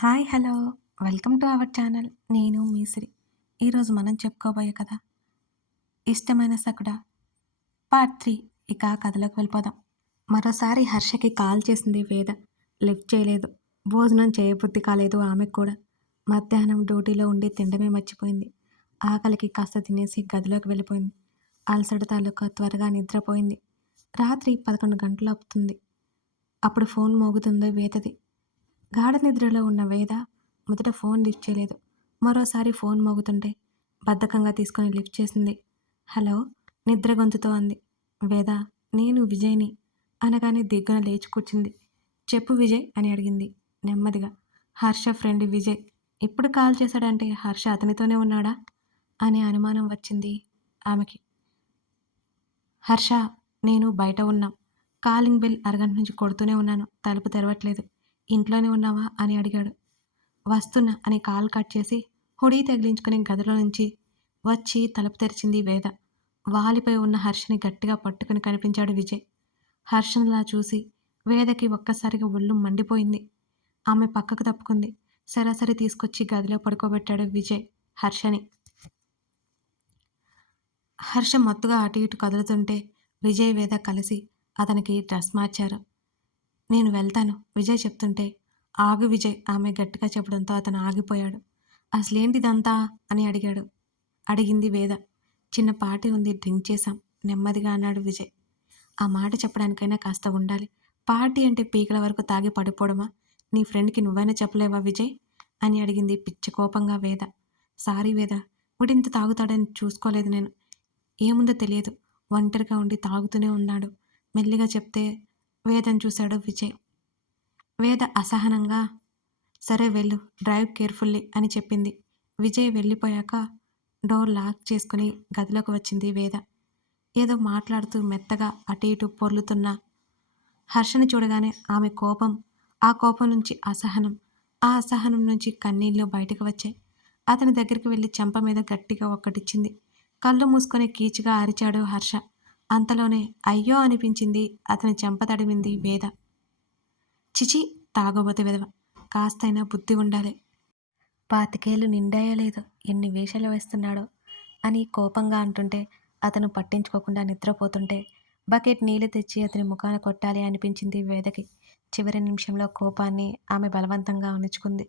Hi hello. Welcome to our channel. నేను మీసిరి. ఈరోజు మనం చెప్పుకోబోయే కథ ఇష్టమైన సకుడ. Part three. ఇక కథలోకి వెళ్ళిపోదాం. మరోసారి హర్షకి కాల్ చేసింది వేద. లిఫ్ట్ చేయలేదు. భోజనం చేయబుద్ధి కాలేదు ఆమెకు కూడా. మధ్యాహ్నం డ్యూటీలో ఉండి తినడమే మర్చిపోయింది. ఆకలికి కాస్త తినేసి గదిలోకి వెళ్ళిపోయింది. అలసట తాలూకా త్వరగా నిద్రపోయింది. రాత్రి పదకొండు గంటలు అవుతుంది. అప్పుడు ఫోన్ మోగుతుందో వేతది గాఢ నిద్రలో ఉన్న వేద మొదట ఫోన్ లిఫ్ట్ చేయలేదు. మరోసారి ఫోన్ మోగుతుంటే బద్ధకంగా తీసుకొని లిఫ్ట్ చేసింది. హలో నిద్ర గొంతుతో అంది. వేద నేను విజయ్ని అనగానే దిగ్గున లేచి కూర్చుంది. చెప్పు విజయ్ అని అడిగింది నెమ్మదిగా. హర్ష ఫ్రెండ్ విజయ్. ఇప్పుడు కాల్ చేశాడంటే హర్ష అతనితోనే ఉన్నాడా? అనే అనుమానం వచ్చింది ఆమెకి. హర్ష నేను బయట ఉన్నాం. కాలింగ్ బెల్ అరగంట నుంచి కొడుతూనే ఉన్నాను. తలుపు తెరవట్లేదు. ఇంట్లోనే ఉన్నావా? అని అడిగాడు. వస్తున్నా అని కాల్ కట్ చేసి హుడీ తగిలించుకుని గదిలో నుంచి వచ్చి తలుపు తెరిచింది వేద. వాలిపై ఉన్న హర్షని గట్టిగా పట్టుకుని కనిపించాడు విజయ్. హర్షన్లా చూసి వేదకి ఒక్కసారిగా ఒళ్ళు మండిపోయింది. ఆమె పక్కకు తప్పుకుంది. సరాసరి తీసుకొచ్చి గదిలో పడుకోబెట్టాడు విజయ్ హర్షని. హర్ష మత్తుగా అటు ఇటు కదులుతుంటే విజయ్ వేద కలిసి అతనికి డ్రెస్ మార్చారు. నేను వెళ్తాను. విజయ్ చెప్తుంటే ఆగు విజయ్ ఆమె గట్టిగా చెప్పడంతో అతను ఆగిపోయాడు. అసలేంటిదంతా? అని అడిగాడు. అడిగింది వేద. చిన్న పార్టీ ఉంది డ్రింక్ చేశాం నెమ్మదిగా అన్నాడు విజయ్. ఆ మాట చెప్పడానికైనా కాస్త ఉండాలి. పార్టీ అంటే పీకల వరకు తాగి పడిపోవడమా? నీ ఫ్రెండ్కి నువ్వైనా చెప్పలేవా విజయ్? అని అడిగింది పిచ్చి కోపంగా వేద. సారీ వేద వీడింత తాగుతాడని చూసుకోలేదు నేను. ఏముందో తెలియదు. ఒంటరిగా ఉండి తాగుతూనే ఉన్నాడు. మెల్లిగా చెప్తే వేదను చూశాడు విజయ్. వేద అసహనంగా సరే వెళ్ళు డ్రైవ్ కేర్ఫుల్లీ అని చెప్పింది. విజయ్ వెళ్ళిపోయాక డోర్ లాక్ చేసుకుని గదిలోకి వచ్చింది వేద. ఏదో మాట్లాడుతూ మెత్తగా అటు ఇటు పొర్లుతున్న హర్షని చూడగానే ఆమె కోపం ఆ కోపం నుంచి అసహనం ఆ అసహనం నుంచి కన్నీళ్ళు బయటకు వచ్చాయి. అతని దగ్గరికి వెళ్ళి చెంప మీద గట్టిగా ఒక్కటిచ్చింది. కళ్ళు మూసుకొని కీచుగా అరిచాడు హర్ష. అంతలోనే అయ్యో అనిపించింది అతని చెంపతడిమింది వేద. చిచి తాగబోతే విధవ. కాస్తైనా బుద్ధి ఉండాలి. పాతికేళ్ళు నిండాయో లేదో ఎన్ని వేషాలు వేస్తున్నాడో అని కోపంగా అంటుంటే అతను పట్టించుకోకుండా నిద్రపోతుంటే బకెట్ నీళ్ళు తెచ్చి అతని ముఖాన కొట్టాలి అనిపించింది వేదకి. చివరి నిమిషంలో కోపాన్ని ఆమె బలవంతంగా అణుచుకుంది.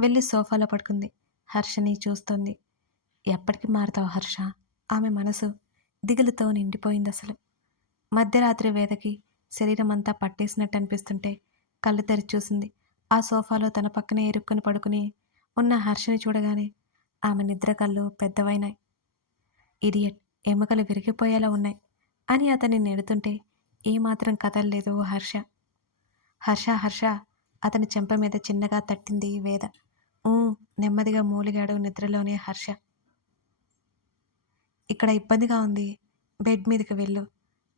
వెళ్ళి సోఫాలో పడుకుంది. హర్షని చూస్తోంది. ఎప్పటికి మారుతావు హర్ష? ఆమె మనసు దిగులుతో నిండిపోయింది అసలు మధ్యరాత్రి వేదకి శరీరం అంతా పట్టేసినట్టు అనిపిస్తుంటే కళ్ళు తెరిచి చూసింది. ఆ సోఫాలో తన పక్కనే ఇరుక్కుని పడుకుని ఉన్న హర్షని చూడగానే ఆమె నిద్ర కళ్ళు పెద్దవైనాయి. ఇడియట్ ఎముకలు విరిగిపోయేలా ఉన్నాయి అని అతన్ని నెడుతుంటే ఏమాత్రం కదలలేదు హర్ష. హర్ష హర్ష అతని చెంప మీద చిన్నగా తట్టింది వేద. ఊ నెమ్మదిగా మూలిగాడు నిద్రలోనే హర్ష. ఇక్కడ ఇబ్బందిగా ఉంది. బెడ్ మీదకి వెళ్ళు.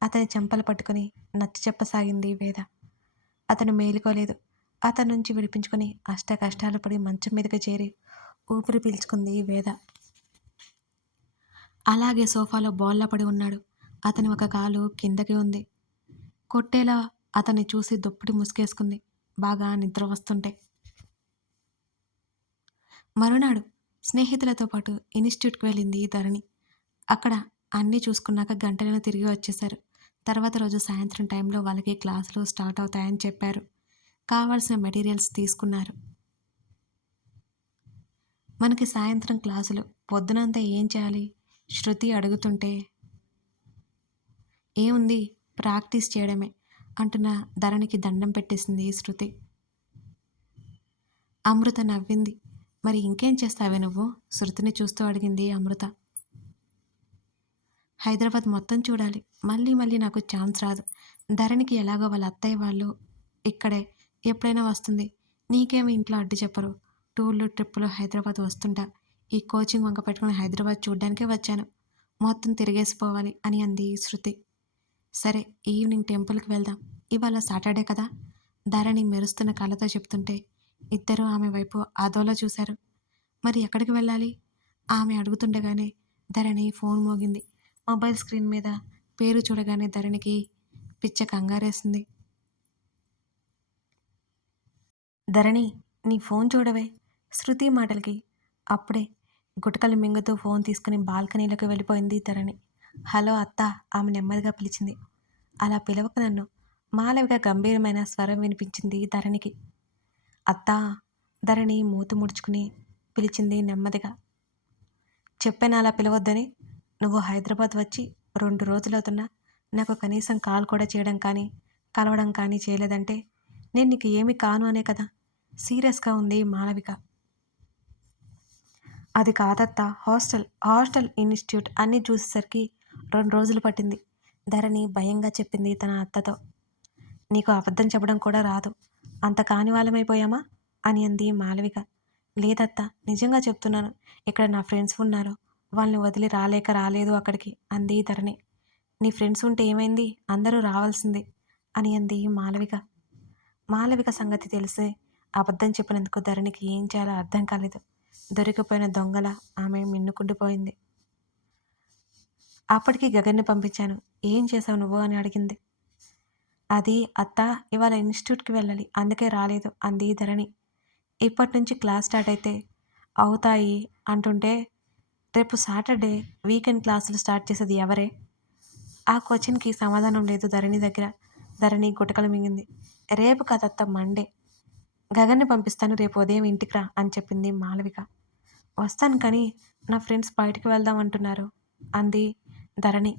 అతని చెంపలు పట్టుకుని నచ్చ చెప్పసాగింది వేద. అతను మేలుకోలేదు. అతని నుంచి విడిపించుకొని అష్ట కష్టాలు పడి మంచం మీదకి చేరి ఊపిరి పీల్చుకుంది వేద. అలాగే సోఫాలో బోల్లా పడి ఉన్నాడు. అతని ఒక కాలు కిందకి ఉంది. కొట్టేలా అతన్ని చూసి దుప్పటి ముసుగేసుకుంది. బాగా నిద్ర వస్తుంటే. మరునాడు స్నేహితులతో పాటు ఇన్స్టిట్యూట్కి వెళ్ళింది ధరణి. అక్కడ అన్నీ చూసుకున్నాక గంటలను తిరిగి వచ్చేశారు. తర్వాత రోజు సాయంత్రం టైంలో వాళ్ళకి క్లాసులు స్టార్ట్ అవుతాయని చెప్పారు. కావాల్సిన మెటీరియల్స్ తీసుకున్నారు. మనకి సాయంత్రం క్లాసులు. పొద్దునంతా ఏం చేయాలి? శృతి అడుగుతుంటే ఏముంది? ప్రాక్టీస్ చేయడమే అంటున్న ధరణికి దండం పెట్టేసింది శృతి. అమృత నవ్వింది. మరి ఇంకేం చేస్తావే నువ్వు? శృతిని చూస్తూ అడిగింది అమృత. హైదరాబాద్ మొత్తం చూడాలి. మళ్ళీ మళ్ళీ నాకు ఛాన్స్ రాదు. ధరణికి ఎలాగో వాళ్ళ అత్తయ్య వాళ్ళు ఇక్కడే ఎప్పుడైనా వస్తుంది. నీకేమి ఇంట్లో అడ్డు చెప్పరు. టూర్లు ట్రిప్పులు హైదరాబాద్ వస్తుంటా. ఈ కోచింగ్ వంక పెట్టుకుని హైదరాబాద్ చూడ్డానికే వచ్చాను. మొత్తం తిరిగేసిపోవాలి అని అంది శృతి. సరే ఈవినింగ్ టెంపుల్కి వెళ్దాం. ఇవాళ సాటర్డే కదా? ధరణి మెరుస్తున్న కళ్ళతో చెప్తుంటే ఇద్దరూ ఆమె వైపు ఆదోలో చూశారు. మరి ఎక్కడికి వెళ్ళాలి? ఆమె అడుగుతుండగానే ధరణి ఫోన్ మోగింది. మొబైల్ స్క్రీన్ మీద పేరు చూడగానే ధరణికి పిచ్చ కంగారేసింది. ధరణి నీ ఫోన్ చూడవే. శృతి మాటలకి అప్పుడే గుటకలు మింగుతూ ఫోన్ తీసుకుని బాల్కనీలోకి వెళ్ళిపోయింది ధరణి. హలో అత్త ఆమె నెమ్మదిగా పిలిచింది. అలా పిలవక నన్ను. మాలవిగా గంభీరమైన స్వరం వినిపించింది ధరణికి. అత్తా ధరణి మూతు ముడుచుకుని పిలిచింది నెమ్మదిగా. చెప్పాను అలా పిలవద్దని. నువ్వు హైదరాబాద్ వచ్చి రెండు రోజులవుతున్నా నాకు కనీసం కాల్ కూడా చేయడం కానీ కలవడం కానీ చేయలేదంటే నేను నీకు ఏమి కాను అనే కదా. సీరియస్గా ఉంది మాలవిక అది కాదత్త. హాస్టల్ హాస్టల్ ఇన్స్టిట్యూట్ అన్నీ చూసేసరికి రెండు రోజులు పట్టింది. ధరణి భయంగా చెప్పింది తన అత్తతో. నీకు అబద్ధం చెప్పడం కూడా రాదు. అంత కాని వాళ్ళమైపోయామా అని అంది మాలవిక లేదత్తా నిజంగా చెప్తున్నాను. ఇక్కడ నా ఫ్రెండ్స్ ఉన్నారు. వాళ్ళని వదిలి రాలేక రాలేదు అక్కడికి అంది ధరణి. నీ ఫ్రెండ్స్ ఉంటే ఏమైంది? అందరూ రావాల్సిందే అని అంది మాలవిక మాలవిక సంగతి తెలిసి అబద్ధం చెప్పినందుకు ధరణికి ఏం చేయాలో అర్థం కాలేదు. దొరికిపోయిన దొంగల ఆమె మిన్నుకుండిపోయింది. అప్పటికి గగన్ని పంపించాను. ఏం చేసావు నువ్వు అని అడిగింది. అది అత్త ఇవాళ ఇన్స్టిట్యూట్కి వెళ్ళాలి. అందుకే రాలేదు అంది ధరణి. ఇప్పటి నుంచి క్లాస్ స్టార్ట్ అయితే అవుతాయి అంటుంటే రేపు సాటర్డే వీకెండ్ క్లాసులు స్టార్ట్ చేసేది ఎవరే? ఆ క్వశ్చన్కి సమాధానం లేదు ధరణి దగ్గర. ధరణి గుటకలు మింగింది. రేపు కదత్త మండే. గగన్ని పంపిస్తాను రేపు ఉదయం ఇంటికి రా అని చెప్పింది మాలవిక వస్తాను కానీ నా ఫ్రెండ్స్ బయటికి వెళ్దాం అంటున్నారు అంది ధరణి.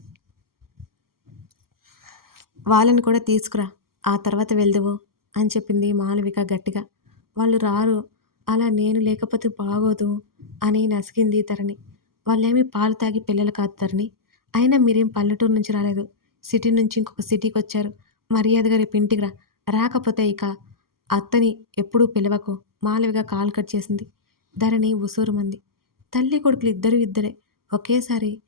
వాళ్ళని కూడా తీసుకురా ఆ తర్వాత వెళ్దువు అని చెప్పింది మాలవిక గట్టిగా. వాళ్ళు రారు అలా నేను లేకపోతే బాగోదు అని నసిగింది ధరణి. వాళ్ళేమీ పాలు తాగి పిల్లలు కాదు తరణి అయినా మీరేం పల్లెటూరు నుంచి రాలేదు. సిటీ నుంచి ఇంకొక సిటీకి వచ్చారు. మర్యాదగా రేపు ఇంటికి రా. రాకపోతే ఇక అత్తని ఎప్పుడూ పిలవకు. మాలవిగా కాల్ కట్ చేసింది. ధరణి ఉసూరుమంది. తల్లి కొడుకులు ఇద్దరు ఇద్దరే. ఒకేసారి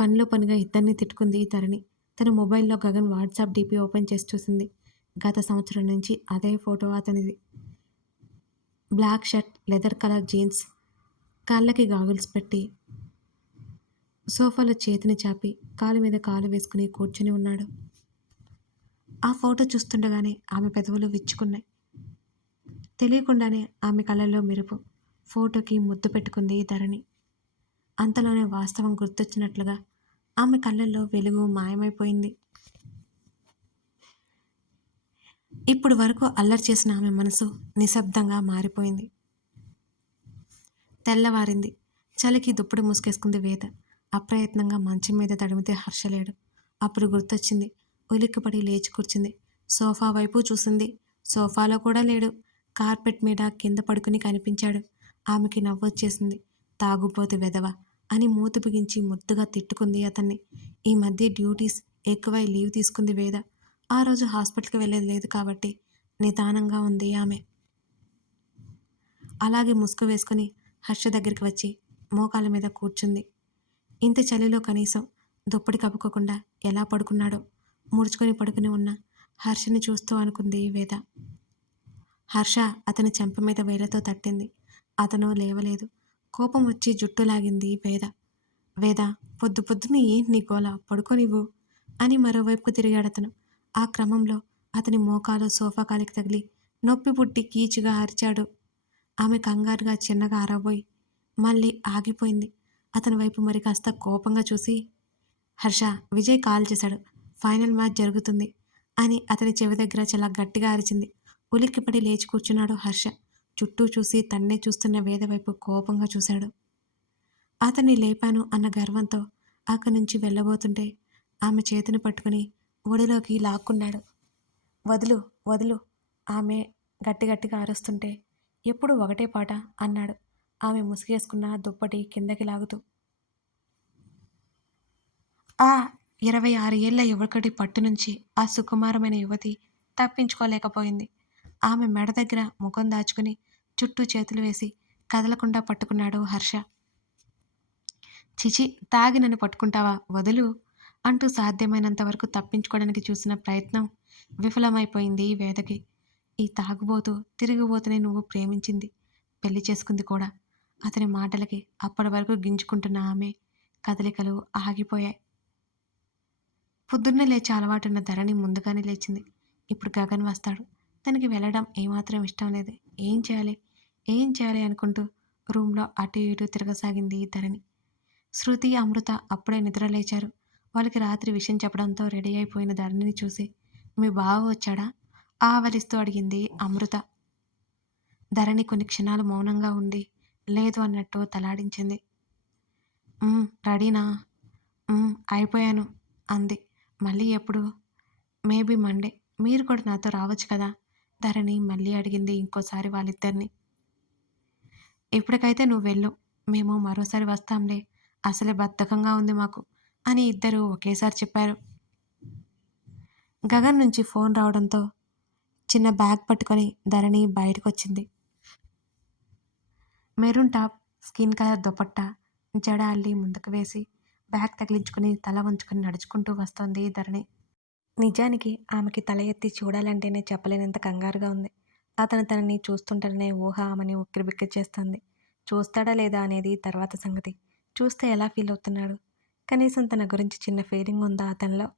పనిలో పనిగా ఇద్దరిని తిట్టుకుంది ధరణి. తన మొబైల్లో గగన్ వాట్సాప్ డీపీ ఓపెన్ చేసి చూసింది. గత సంవత్సరం నుంచి అదే ఫోటో అతనిది. Black shirt leather colour jeans కాళ్ళకి గాగుల్స్ పెట్టి సోఫాలో చేతిని చాపి కాలు మీద కాలు వేసుకుని కూర్చుని ఉన్నాడు. ఆ ఫోటో చూస్తుండగానే ఆమె పెదవులు విచ్చుకున్నాయి. తెలియకుండానే ఆమె కళ్ళల్లో మెరుపు ఫోటోకి ముద్దు పెట్టుకుంది ధరణి. అంతలోనే వాస్తవం గుర్తొచ్చినట్లుగా ఆమె కళ్ళల్లో వెలుగు మాయమైపోయింది. ఇప్పుడు వరకు అల్లరి చేసిన ఆమె మనసు నిశ్శబ్దంగా మారిపోయింది. తెల్లవారింది. చలికి దుప్పటి మూసుకేసుకుంది వేద. అప్రయత్నంగా మంచం మీద తడిమితే హర్షలేడు అప్పుడు గుర్తొచ్చింది. ఉలిక్కిపడి లేచి కూర్చుంది. సోఫా వైపు చూసింది. సోఫాలో కూడా లేడు. కార్పెట్ మీద కింద పడుకుని కనిపించాడు. ఆమెకి నవ్వొచ్చేసింది తాగుపోతే వెదవ అని మూత బిగించి ముద్దుగా తిట్టుకుంది అతన్ని. ఈ మధ్య డ్యూటీస్ ఎక్కువై లీవ్ తీసుకుంది వేద. ఆ రోజు హాస్పిటల్కి వెళ్ళేది లేదు కాబట్టి నిదానంగా ఉంది ఆమె. అలాగే ముసుగు వేసుకుని హర్ష దగ్గరికి వచ్చి మోకాల మీద కూర్చుంది. ఇంత చలిలో కనీసం దుప్పటి కప్పుకోకుండా ఎలా పడుకున్నాడో ముడుచుకొని పడుకుని ఉన్న హర్షని చూస్తూ అనుకుంది వేద. హర్ష అతని చెంప మీద వేలతో తట్టింది. అతను లేవలేదు. కోపం వచ్చి జుట్టు లాగింది వేద. వేద పొద్దు పొద్దున ఏంటి నీ గోల? పడుకోనివ్వు అని మరోవైపుకు తిరిగాడు అతను. ఆ క్రమంలో అతని మోకాలు సోఫా కాలికి తగిలి నొప్పి పుట్టి కీచుగా అరిచాడు. ఆమె కంగారుగా చిన్నగా అరబోయి మళ్ళీ ఆగిపోయింది. అతని వైపు మరి కాస్త కోపంగా చూసి హర్ష విజయ్ కాల్ చేశాడు. ఫైనల్ మ్యాచ్ జరుగుతుంది అని అతని చెవి దగ్గర చాలా గట్టిగా అరిచింది. ఉలిక్కిపడి లేచి కూర్చున్నాడు హర్ష. చుట్టూ చూసి తన్నే చూస్తున్న వేద వైపు కోపంగా చూశాడు. అతన్ని లేపాను అన్న గర్వంతో అక్కడి నుంచి వెళ్ళబోతుంటే ఆమె చేతిని పట్టుకుని ఒడిలోకి లాక్కున్నాడు. వదులు వదులు ఆమె గట్టి గట్టిగా అరుస్తుంటే ఎప్పుడు ఒకటే పాట అన్నాడు. ఆమె ముసుగేసుకున్న దుప్పటి కిందకి లాగుతూ ఆ ఇరవై ఆరు ఏళ్ళ యువకుడి పట్టు నుంచి ఆ సుకుమారమైన యువతి తప్పించుకోలేకపోయింది. ఆమె మెడ దగ్గర ముఖం దాచుకుని చుట్టూ చేతులు వేసి కదలకుండా పట్టుకున్నాడు హర్ష. చిచి తాగి నన్ను పట్టుకుంటావా? వదులు! అంటూ సాధ్యమైనంత వరకు తప్పించుకోవడానికి చూసిన ప్రయత్నం విఫలమైపోయింది వేదకి. ఈ తాగుబోతు తిరిగిపోతూనే నువ్వు ప్రేమించింది పెళ్ళి చేసుకుంది కూడా. అతని మాటలకి అప్పటి వరకు గింజుకుంటున్న ఆమె కదలికలు ఆగిపోయాయి. పొద్దున్నే లేచి అలవాటున్న ధరణి ముందుగానే లేచింది. ఇప్పుడు గగన్ వస్తాడు. తనకి వెళ్ళడం ఏమాత్రం ఇష్టం లేదు. ఏం చేయాలి? ఏం చేయాలి అనుకుంటూ రూమ్లో అటు ఇటు తిరగసాగింది ధరణి. శృతి అమృత అప్పుడే నిద్ర లేచారు. వాళ్ళకి రాత్రి విషయం చెప్పడంతో రెడీ అయిపోయిన ధరణిని చూసి మీ బావ వచ్చాడా? ఆవలిస్తూ అడిగింది అమృత. ధరణి కొన్ని క్షణాలు మౌనంగా ఉండి లేదు అన్నట్టు తలాడించింది. రెడీనా? అయిపోయాను అంది. మళ్ళీ ఎప్పుడు? Maybe Monday. మీరు కూడా నాతో రావచ్చు కదా? ధరణి మళ్ళీ అడిగింది ఇంకోసారి వాళ్ళిద్దరిని. ఇప్పటికైతే నువ్వు వెళ్ళు. మేము మరోసారి వస్తాంలే. అసలే బద్ధకంగా ఉంది మాకు అని ఇద్దరు ఒకేసారి చెప్పారు. గగన్ నుంచి ఫోన్ రావడంతో చిన్న బ్యాగ్ పట్టుకొని ధరణి బయటకు వచ్చింది maroon top skin colour dupatta జడ అల్లి ముందుకు వేసి బ్యాగ్ తగిలించుకుని తల వంచుకొని నడుచుకుంటూ వస్తోంది ధరణి. నిజానికి ఆమెకి తల ఎత్తి చూడాలంటేనే చెప్పలేనంత కంగారుగా ఉంది. అతను తనని చూస్తుంటేనే ఊహ ఆమెని ఉక్కిరిబిక్కిరి చేస్తుంది. చూస్తాడా లేదా అనేది తర్వాత సంగతి. చూస్తే ఎలా ఫీల్ అవుతున్నాడు? కనీసం తన గురించి చిన్న ఫీలింగ్ ఉందా అతనిలో?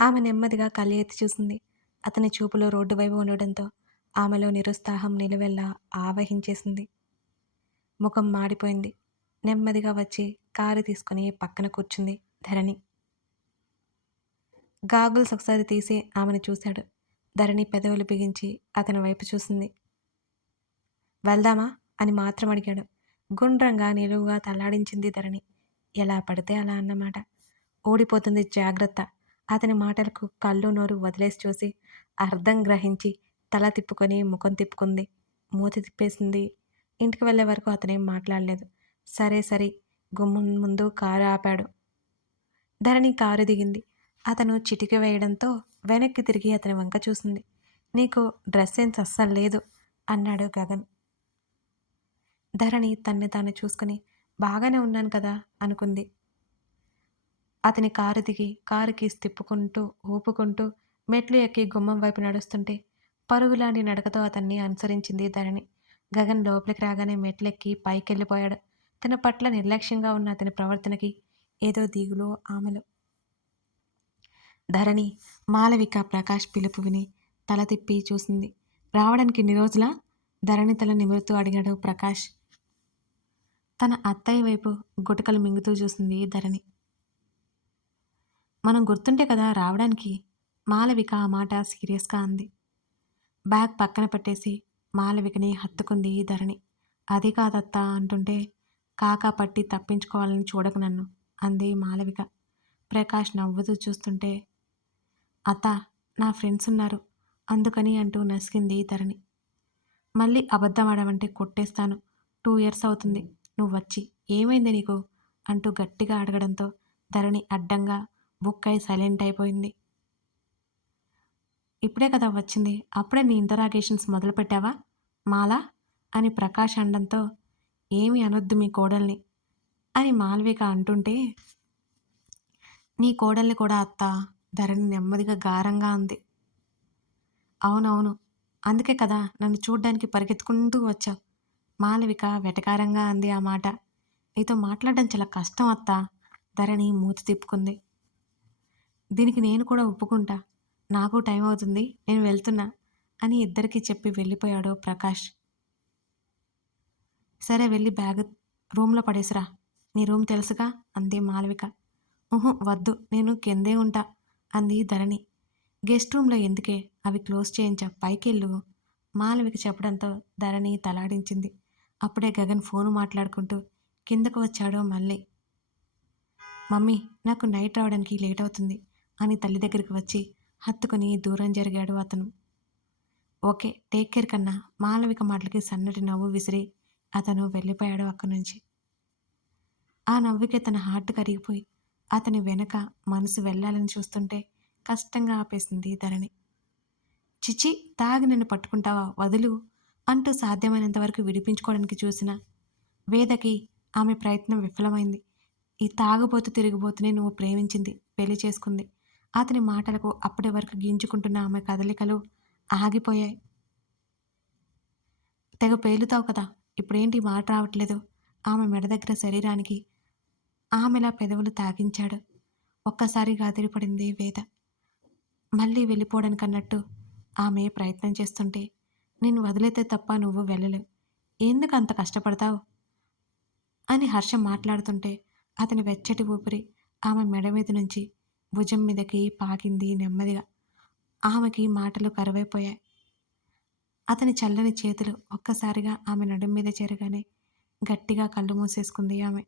ఆమె నెమ్మదిగా కళ్ళు ఎత్తి చూసింది. అతని చూపులో రోడ్డు వైపు ఉండడంతో ఆమెలో నిరుత్సాహం నిలువెల్లా ఆవహించేసింది. ముఖం మాడిపోయింది. నెమ్మదిగా వచ్చి కారు తీసుకుని పక్కన కూర్చుంది ధరణి. గాగుల్స్ ఒకసారి తీసి ఆమెను చూశాడు. ధరణి పెదవులు బిగించి అతని వైపు చూసింది. వెళ్దామా? అని మాత్రం అడిగాడు. గుండ్రంగా నిలువుగా తల్లాడించింది ధరణి. ఎలా పడితే అలా అన్నమాట. ఓడిపోతుంది జాగ్రత్త. అతని మాటలకు కళ్ళు నోరు వదిలేసి చూసి అర్థం గ్రహించి తల తిప్పుకొని ముఖం తిప్పుకుంది. మూతి తిప్పేసింది ఇంటికి వెళ్ళే వరకు అతనేం మాట్లాడలేదు. సరే సరే గుమ్మం ముందు కారు ఆపాడు. ధరణి కారు దిగింది. అతను చిటికి వేయడంతో వెనక్కి తిరిగి అతని వంక చూసింది. నీకు డ్రెస్ సెన్స్ అస్సలు లేదు అన్నాడు గగన్. ధరణి తన్ని తాను చూసుకుని బాగానే ఉన్నాను కదా అనుకుంది. అతని కారు దిగి కారు కీస్ తిప్పుకుంటూ ఊపుకుంటూ మెట్లు ఎక్కి గుమ్మం వైపు నడుస్తుంటే పరుగులాంటి నడకతో అతన్ని అనుసరించింది ధరణి. గగన్ లోపలికి రాగానే మెట్లెక్కి పైకెళ్ళిపోయాడు. తన పట్ల నిర్లక్ష్యంగా ఉన్న అతని ప్రవర్తనకి ఏదో దిగులో ఆమెలో. ధరణి మాలవిక ప్రకాష్ పిలుపు విని తల తిప్పి చూసింది. రావడానికి ఇన్ని రోజులా? ధరణి తల నిమురుతూ అడిగాడు ప్రకాష్. తన అత్తయ్య వైపు గుటకలు మింగుతూ చూసింది ధరణి. మనం గుర్తుంటే కదా రావడానికి? మాలవిక ఆ మాట సీరియస్గా అంది. బ్యాగ్ పక్కన పెట్టేసి మాలవికని హత్తుకుంది ధరణి. అది కాదత్తా అంటుంటే కాకా పట్టి తప్పించుకోవాలని చూడకు నన్ను అంది మాలవిక. ప్రకాష్ నవ్వుతూ చూస్తుంటే అత్త నా ఫ్రెండ్స్ ఉన్నారు. అందుకని అంటూ నసిగింది ధరణి. మళ్ళీ అబద్ధం ఆడమంటే కొట్టేస్తాను. టూ ఇయర్స్ అవుతుంది. నువ్వు వచ్చి ఏమైంది నీకు? అంటూ గట్టిగా అడగడంతో ధరణి అడ్డంగా బుక్ అయి సైలెంట్ అయిపోయింది. ఇప్పుడే కదా వచ్చింది. అప్పుడే నీ ఇంటరాగేషన్స్ మొదలుపెట్టావా? మాలా? అని ప్రకాష్ అనడంతో ఏమి అనొద్దు మీ కోడల్ని అని మాల్విక అంటుంటే నీ కోడల్ని కూడా అత్త ధరణి నెమ్మదిగా గారంగా అంది. అవునవును అందుకే కదా నన్ను చూడ్డానికి పరిగెత్తుకుంటూ వచ్చావు మాలవిక వెటకారంగా అంది ఆ మాట. నీతో మాట్లాడడం చాలా కష్టం అత్త ధరణి మూతి తిప్పుకుంది. దీనికి నేను కూడా ఒప్పుకుంటా నాకు టైం అవుతుంది నేను వెళ్తున్నా అని ఇద్దరికీ చెప్పి వెళ్ళిపోయాడు ప్రకాష్. సరే వెళ్ళి బ్యాగ్ రూమ్లో పడేసిరా. నీ రూమ్ తెలుసుగా? అంది మాలవిక. ఊహు వద్దు. నేను కిందే ఉంటా అంది ధరణి. గెస్ట్ రూమ్లో ఎందుకే? అవి క్లోజ్ చేయించా. పైకెళ్ళు. మాలవిక చెప్పడంతో ధరణి తలాడించింది. అప్పుడే గగన్ ఫోను మాట్లాడుకుంటూ కిందకు వచ్చాడు మళ్ళీ. మమ్మీ నాకు నైట్ రావడానికి లేట్ అవుతుంది అని తల్లి దగ్గరికి వచ్చి హత్తుకుని దూరం జరిగాడు అతను. ఓకే టేక్ కేర్ కన్నా మాలవిక మాటలకి సన్నటి నవ్వు విసిరి అతను వెళ్ళిపోయాడు అక్కడి నుంచి. ఆ నవ్వుకి తన హార్ట్ కరిగిపోయి అతని వెనక మనసు వెళ్ళాలని చూస్తుంటే కష్టంగా ఆపేసింది ధరణి. చిచి తాగి నన్ను పట్టుకుంటావా వదులు అంటూ సాధ్యమైనంత వరకు విడిపించుకోవడానికి చూసిన వేదకి ఆమె ప్రయత్నం విఫలమైంది. ఈ తాగుబోతు తిరిగిపోతూనే నువ్వు ప్రేమించింది పెళ్ళి చేసుకుంది. అతని మాటలకు అప్పటి వరకు గింజుకుంటున్న ఆమె కదలికలు ఆగిపోయాయి. తెగ పేలుతావు కదా ఇప్పుడేంటి మాట రావట్లేదు? ఆమె మెడ దగ్గర శరీరానికి ఆమెలా పెదవులు తాగించాడు. ఒక్కసారిగా అదిరిపడింది వేద. మళ్ళీ వెళ్ళిపోవడానికి అన్నట్టు ఆమె ప్రయత్నం చేస్తుంటే నేను వదిలేతే తప్ప నువ్వు వెళ్ళలేవు. ఎందుకు అంత కష్టపడతావు? అని హర్షం మాట్లాడుతుంటే అతని వెచ్చటి ఊపిరి ఆమె మెడ మీద నుంచి భుజం మీదకి పాకింది నెమ్మదిగా. ఆమెకి మాటలు కరువైపోయాయి. అతని చల్లని చేతులు ఒక్కసారిగా ఆమె నడుం మీద చేరగానే గట్టిగా కళ్ళు మూసేసుకుంది ఆమె.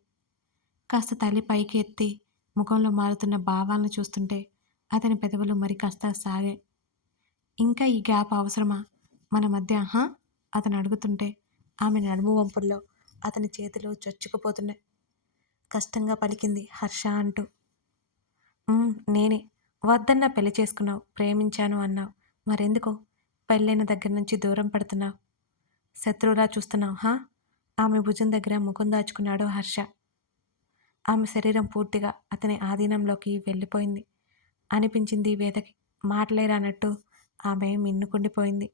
కాస్త తల్లి పైకి ఎత్తి ముఖంలో మారుతున్న భావాలను చూస్తుంటే అతని పెదవులు మరి కాస్త సాగాయి. ఇంకా ఈ గ్యాప్ అవసరమా? మన మధ్య హా? అతను అడుగుతుంటే ఆమె నడుము వంపుల్లో అతని చేతులు చొచ్చుకుపోతున్నాయి. కష్టంగా పలికింది హర్ష అంటూ. నేనే. వద్దన్న పెళ్ళి చేసుకున్నావు ప్రేమించాను అన్నావు. మరెందుకు? పెళ్ళైన దగ్గర నుంచి దూరం పడుతున్నావు. శత్రువులా చూస్తున్నావు హా? ఆమె భుజం దగ్గర ముఖం దాచుకున్నాడు హర్ష. ఆమె శరీరం పూర్తిగా అతని ఆధీనంలోకి వెళ్ళిపోయింది. అనిపించింది వేదకి మాట్లాడరానట్టు ఆమె మిన్నుకుండిపోయింది.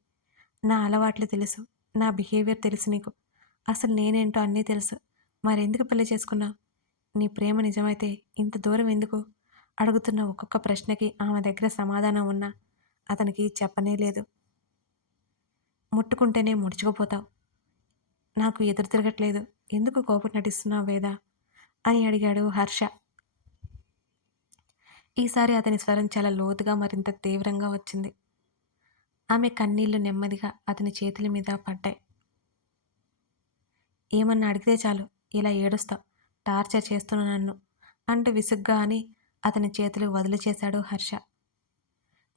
నా అలవాట్లు తెలుసు నా బిహేవియర్ తెలుసు నీకు. అసలు నేనేంటో అన్నీ తెలుసు. మరెందుకు పెళ్ళి చేసుకున్నావు? నీ ప్రేమ నిజమైతే ఇంత దూరం ఎందుకు? అడుగుతున్న ఒక్కొక్క ప్రశ్నకి ఆమె దగ్గర సమాధానం ఉన్నా అతనికి చెప్పనే లేదు. ముట్టుకుంటేనే ముడుచుకుపోతావు. నాకు ఎదురు తిరగట్లేదు. ఎందుకు కోపం నటిస్తున్నావు వేదా? అని అడిగాడు హర్ష. ఈసారి అతని స్వరం చాలా లోతుగా మరింత తీవ్రంగా వచ్చింది. ఆమె కన్నీళ్ళు నెమ్మదిగా అతని చేతుల మీద పడ్డాయి. ఏమన్నా అడిగితే చాలు ఇలా ఏడుస్తావు టార్చర్ చేస్తున్నా నన్ను అంటూ విసుగ్గా అని అతని చేతులు వదిలి చేశాడు హర్ష.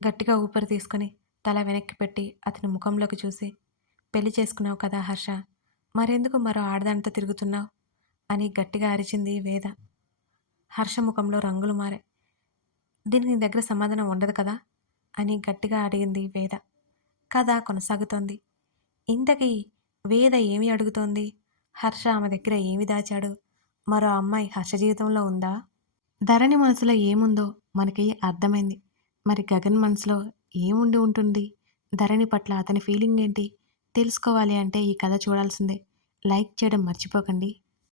గట్టిగా ఊపిరి తీసుకొని తల వెనక్కి పెట్టి అతని ముఖంలోకి చూసి పెళ్ళి చేసుకున్నావు కదా హర్ష మరెందుకు మరో ఆడదానితో తిరుగుతున్నావు? అని గట్టిగా అరిచింది వేద. హర్ష ముఖంలో రంగులు మారే. దీనికి నీ దగ్గర సమాధానం ఉండదు కదా? అని గట్టిగా అడిగింది వేద. కథ కొనసాగుతోంది. ఇంతకీ వేద ఏమి అడుగుతోంది? హర్ష ఆమె దగ్గర ఏమి దాచాడు? మరో అమ్మాయి హర్ష జీవితంలో ఉందా? ధరణి మనసులో ఏముందో మనకి అర్థమైంది. మరి గగన్ మనసులో ఏముండి ఉంటుంది? ధరణి పట్ల అతని ఫీలింగ్ ఏంటి? తెలుసుకోవాలి అంటే ఈ కథ చూడాల్సిందే. లైక్ చేయడం మర్చిపోకండి.